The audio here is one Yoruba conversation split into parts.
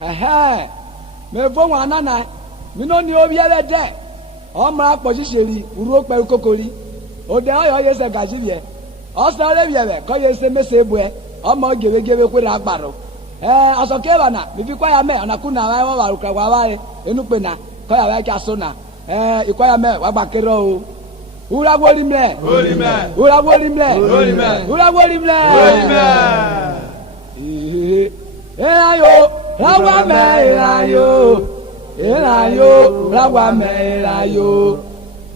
Me fo wa nana mi no ni obi ele de o mra po siseri uru pe kokori o de oyo ye se gaji bie o sa le bie be ko ye se mese bue o mo gewe kwe agbaro aso ke bana mi fi kwa ya me ona kuna wa wa rukra wa wa enu pe na ko ya wa ka so na ikwa ya me wa gba kero o ura wori mle ura wori mle ura wori mle ayo rawa me rawa me rayo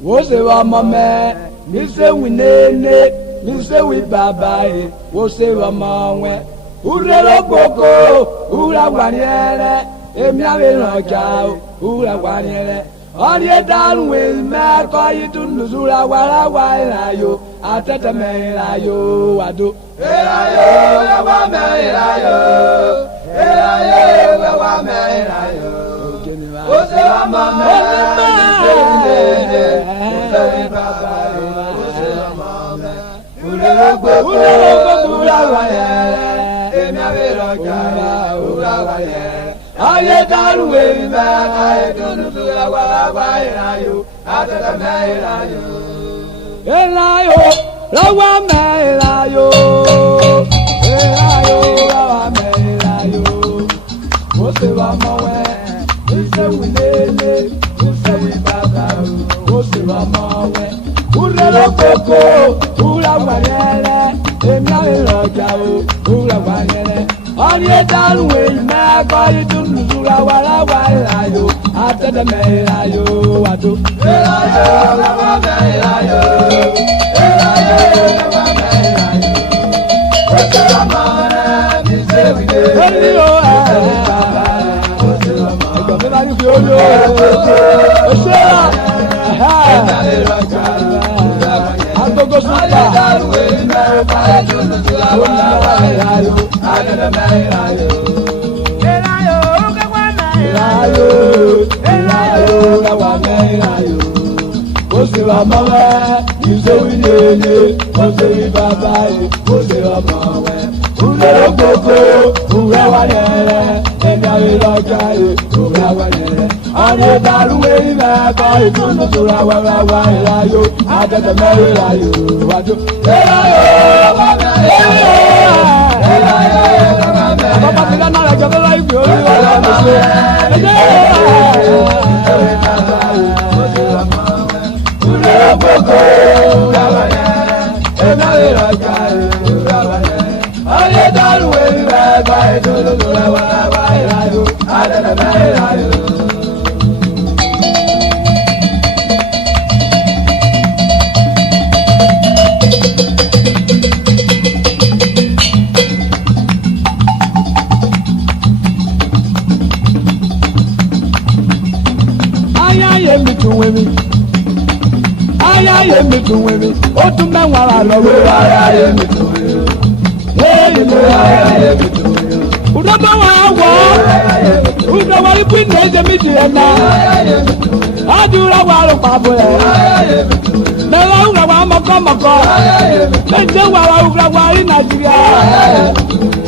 wo se wa mo me mi se wi nene mi se wi baba wo se wa mo we ure ro koko ura wa niere emi ave ro ja ura wa niere oni edaru we me ko yitun zura wa rayo atete me rayo ado rayo rawa me rayo wa me rayo o se wa ma me se wi baba o se wa ma me ure ro ura wa ye emi ave ro ja ura wa ye aye daru we me aye dunu tura wa rayo atata me rayo rawa me rayo rawa me rayo o se wa mo we se wi lele se wi baba o se wa mo we ure ro koko ura wa yele emi ave ro ja ura wa yele oni edaru we me ko yitun zura wa rayo atede me rayo ado rayo rawa me rayo rawa me rayo o se wa mo we se wi lele agogo supa o se wa mo we you say we lele o se we baba o se wa mo we ure gogo ure wa yele emi ave loja ure wa yele ani daru we me ko itunu tura wa rayo adede me rayo wajo wa me baba ti na la jo la ibi ori wa me se ure gogo ure wa yele emi ave loja ure wa yele aye daru we me ko itunu tura wa rayo adede me rayo ayaye mi tun we mi o tun me wara lo we ayaye mi tun we hey mo ayaye mi tun we udo ba wa wo udo wa ipu ni eje mi di na ayaye mi tun we adura wa ro pa bo ayaye mi tun we na la ura wa moko ayaye mi tun we je wa ura wa ri Nigeria ayaye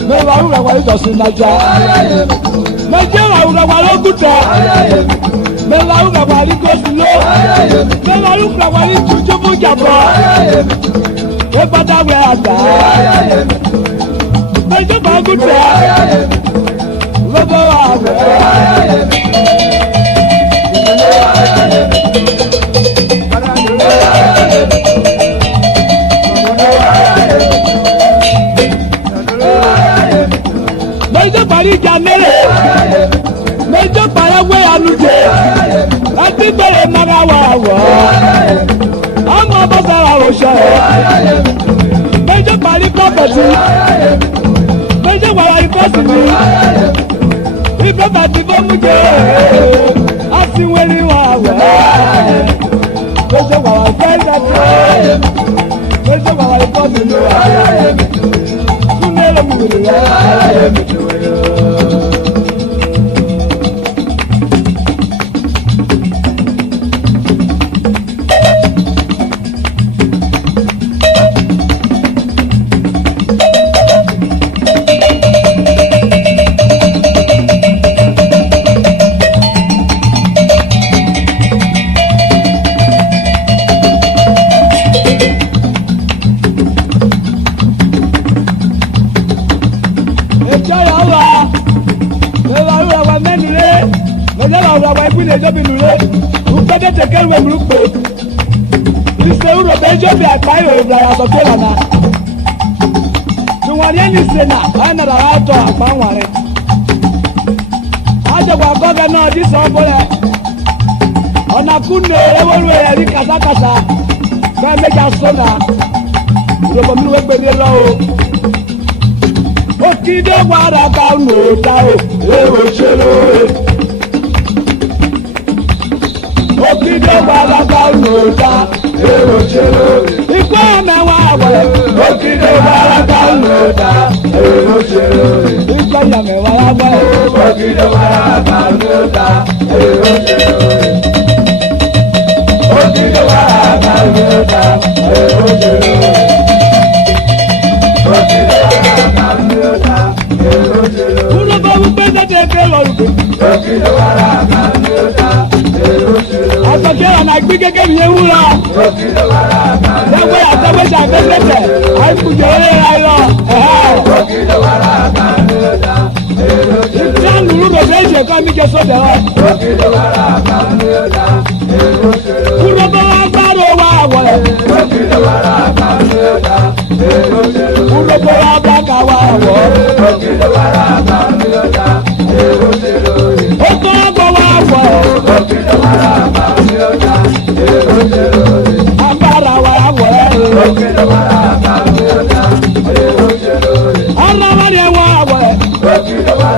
me wa ura wa ido si Nigeria ayaye mi tun we me je wa ura wa Loguta ayaye mi tun we me la ura wa ri Gosulo me la ura wa ri Tujubu Jabo e bada we ada me je ba Guta lobo wa me je bari janere me je para we aluje ati bere mara wa ọmọ bọ́sára òṣè méjì parí kọ́pẹ̀tì méjì wàrà ìfọ́sì mi ibẹ̀ bàtí bó mú jẹ́ àtiwérí wà wẹ̀ méjì wàrà ìfẹ́sẹ̀ méjì wàrà ìfọ́sì mi túnlẹ̀ lómi rẹ̀. Never will I win a job in the who better take care of Luke. This is a Benjamin at Cairo, Brian Sotella. To one any sinner, another out of Power. I don't want governor this over. On a good day, everywhere, Ricasacasa. Can make a sona. You don't know when you're low. Okide wara ka no ta o ewo chelo Okide wara ka no ta ewo chelo Ikwa me wa wa Okide wara ka no ta ewo chelo Ikwa ya me wa wa Okide wara ka no ta ewo chelo Okide wara ka no ta ewo chelo Uno babu pende teke lorugo. Asokera na gbige ke mi ewura. Dewe atawe ja pende. Ai kujere ayo. Ìtàn lulu ko beje ko mi ke so de wa. Uno babu gbaro wa wo. Uno babu abaka wa wo. Oko agbo wa wo. Abara wa wo. Ara wa ni wa wo.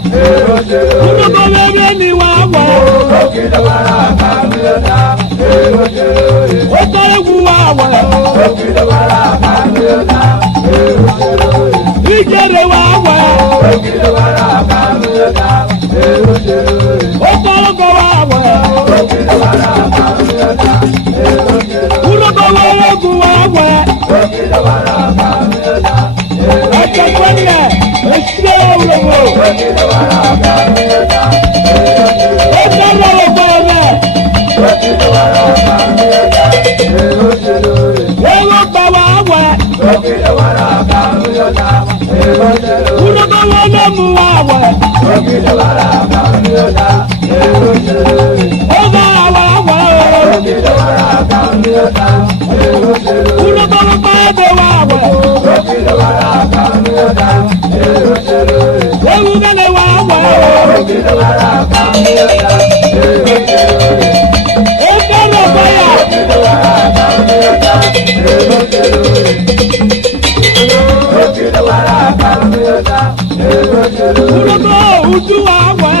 Uno bebe ni wa wo. Oko ewu wa wo. Ijere wa wo. Oko ogo wa wo. Uno bebe ogu wa wo. Eke kwenne. Ese ulogo. Ese ulogo eme. Ewo bawa awe. Ulo bawa lemu awe. Oba awe awe. Ulo bawa babe awe. Ewu gane wa awe. Ekaro baya. Ulogo uju awe.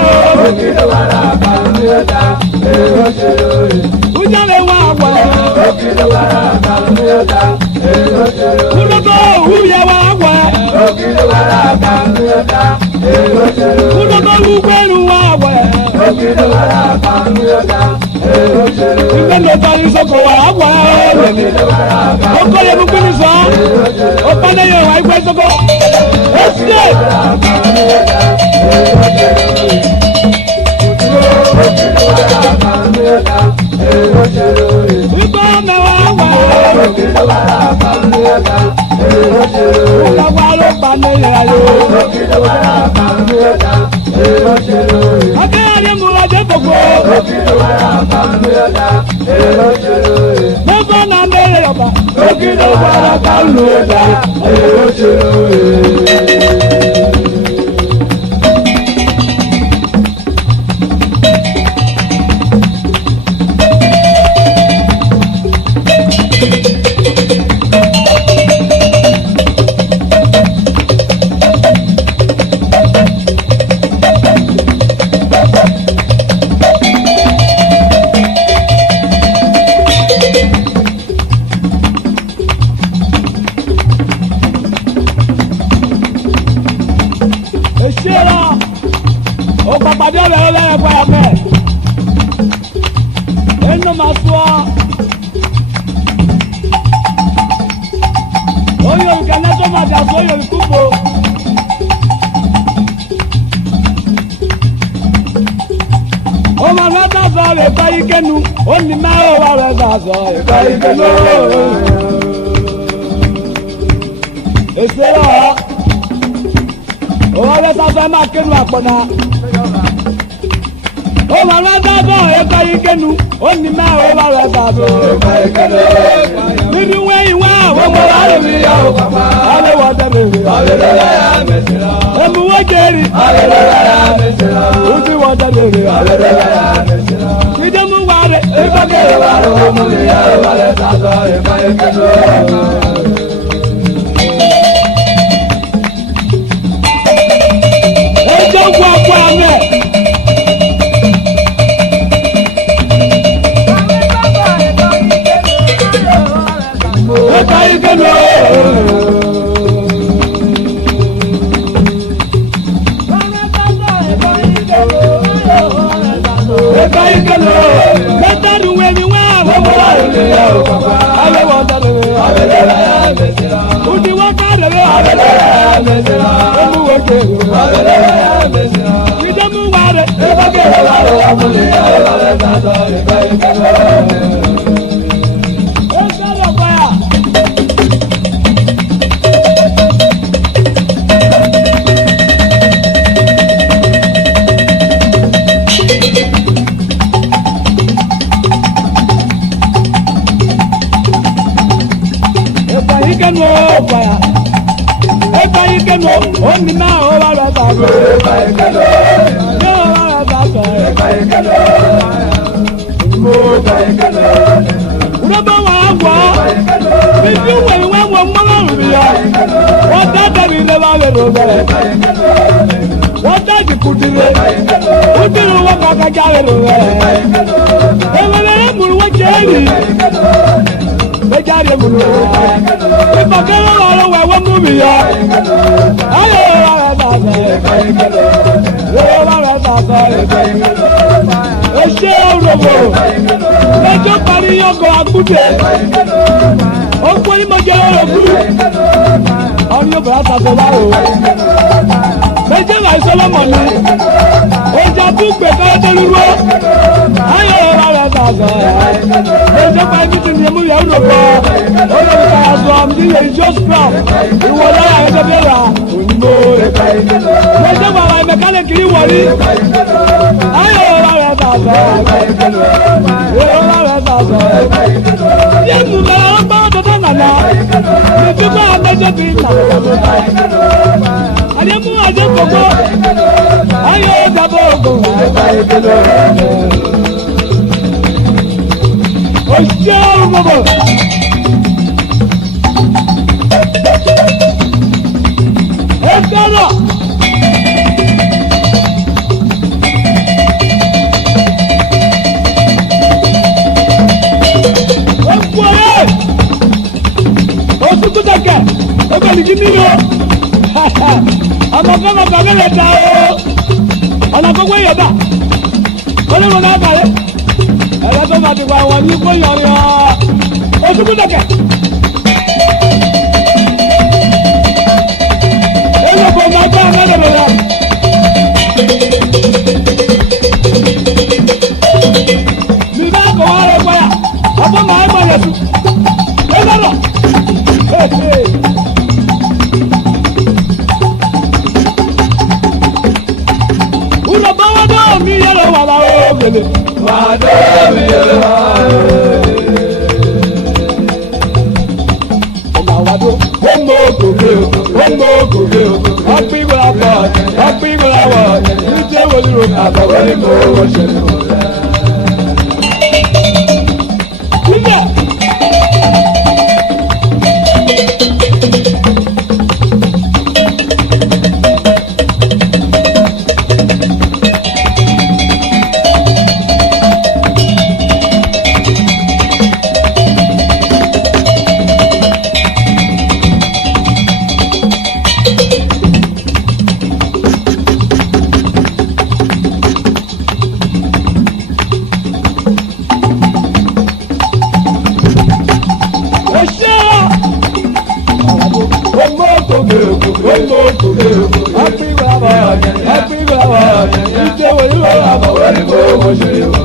Ujale wa awe. Ulogo uye wa awe. Ulogo ugbelu wa awe. Ìgbẹ́lẹ̀ ọ̀tàrí sọ́kọ̀ wà áwọ̀ ẹ̀rẹ̀ ọkọ̀ yẹ gbogbo ní sọ ọ̀pá lẹ́yìn ọ̀wà ìgbẹ́ sọ́kọ̀ ẹ̀sìlẹ̀. Ìgbọ́ mẹ́wàá wà ọ̀pá ló pa lẹ́yìn ayé. Akẹ́yàdé mú ọjọ́ gbogbo. Mọ́fọ́ náà mẹ́rẹ̀ ọ̀bà. Òkìlọ̀ wàrà ká lù ẹ̀dá. ọmọ lọ́dọ̀ sọ ẹ̀ka ikenu ó ní mẹ́wọ́ wà lọ́dọ̀ sọ ẹ̀ka ikenu. èsè ọ̀ ọmọ lọ́dọ̀ sọ máa kenu àpọ̀nà ọmọ lọ́dọ̀ sọ ẹ̀ka ikenu ó ní mẹ́wọ́ wà lọ́dọ̀ sọ ẹ̀ka ikenu. nínú wẹ́yìn wá àwọn ọmọ wa lè rí àwọn bàbá alẹ́ wọ́n tẹ̀lé rí ẹ̀mú wọ́n jẹ́rìí ojú wọ́n tẹ̀lé rí ìdẹ́mú wà rẹ̀ ìfọ̀kẹ́rẹ́ wà rẹ̀ wọ́n mú ìyá wà rẹ̀ sàtọ̀ ìfọ̀ ìkẹ́lẹ́. ẹjọ́ kú ọkọ àmì. ẹ̀ka ìkẹ́lẹ́. ẹ̀ka ìkẹ́lẹ́. mẹ́ta ni wẹ́mi wá àwọn ọmọ wa lè rí àwọn bàbá alẹ́ wọ́n tẹ̀lé rí ojú wọ́n káàdé rí ẹ̀mú wọ́n kéèrè ìdẹ́mú wà rẹ̀ ìfọ̀kẹ́rẹ́ wà rẹ̀ wọ́n mú ìyá wà rẹ̀ sàtọ̀ ẹ̀ka ìkẹ́lẹ́. Ikenu ọ̀pàá ẹ̀ka ikenu òní náà ó wà lọ́tà sọ ẹ̀ka ikenu yóò wà lọ́tà sọ ẹ̀ka ikenu ẹ̀ka ikenu. Wúlọ́bọ̀ wà á wọ̀ ọ́ bíbí wẹ̀mí wọ́n wọ̀ mọ́lọ́rùn mi yọ wọ́n dáadáa ní ilé wa lè lò bẹ́ẹ̀ wọ́n dáàdì kùdìrẹ́ kùdìrẹ́ wọ́n kàkà jáde lò bẹ́ẹ̀ ẹ̀wẹ̀lẹ̀ múlu wọ́n jẹ́ ẹ̀rì jáde múlu ìfọ̀kẹ́rẹ́ wà lọ́wọ́ ẹ̀wọ́n mú mi yọ ayé wà rẹ̀ sàṣẹ yóò wà rẹ̀ sàṣẹ ẹ̀ṣẹ́ òròbò ẹjọ́ parí yọkọ̀ àkúdé ó kó ní mọ̀jẹ́ òròbù ọ̀run yóò bẹ̀rẹ̀ sàṣẹ báwo méjì wà ìsọlọ́mọ̀ mi ọjà tún gbé káyọ̀dé lúwọ́ ayé wà rẹ̀ sàṣẹ ẹjọ́ parí títí ní emú yẹn òròbò olórí káyà sọ àmì yẹn ìjọ scrum ìwọ lọ́wọ́ ẹ̀jẹ̀ bí ra òyìnbó méjì wà wà mẹkáníkì wọ̀rí ayé wà rẹ̀ sàṣẹ yóò wà rẹ̀ sàṣẹ yẹn mú bẹ̀rẹ̀ wọn bá wọn tó tán nàná níbi bá àgbẹ̀jẹ̀ bí nàná àdé mú àdé gbogbo ayé ìjàbọ̀ ògùn òṣìṣẹ́ òrùn gbogbo. Ẹ̀dọ́rọ̀. Ọ̀pọ̀lọpọ̀ oṣù kúndàkẹ́ ẹgbẹ́ nìjí nínú ọmọ fẹ́mọ̀ kọ̀ọ̀kan lè ta o ọ̀nà gbogbo èèyàn bá olóòwò náà kàlẹ́ ẹ̀rọ tó máa ti pa àwọn ní kó yọ̀ọ̀yọ̀ oṣù kúndàkẹ́. Ẹlẹ́bùn ọmọ ọgbà ọmọdé rẹ̀. Nígbà kò wá rẹ̀ gbọ́yà ọgbọ́n máa ń gbọ́ yẹn sùn. Ó lọ́rọ̀. Wúlò bá wá dọ́ mi yẹlẹ wà láwọ́ ògèlè. Wà á dọ́ mi yẹlẹ wà láwọ́ ògèlè. Ọmọ àwàdó, ó mọ ògògè ògò, ó mọ ògògè ògò. Ọ̀pìngbò àbọ̀, ọ̀pìngbò àwọ̀, ìjẹ́ wòlúro àbọ̀wọ́ ní mo wọ́n ṣẹlẹ̀ wọ̀ rẹ̀. Sílẹ̀. Happy Baba, ìjẹ́ wòlúwo àbọ̀wọ́ ní mo mo ṣe yọ.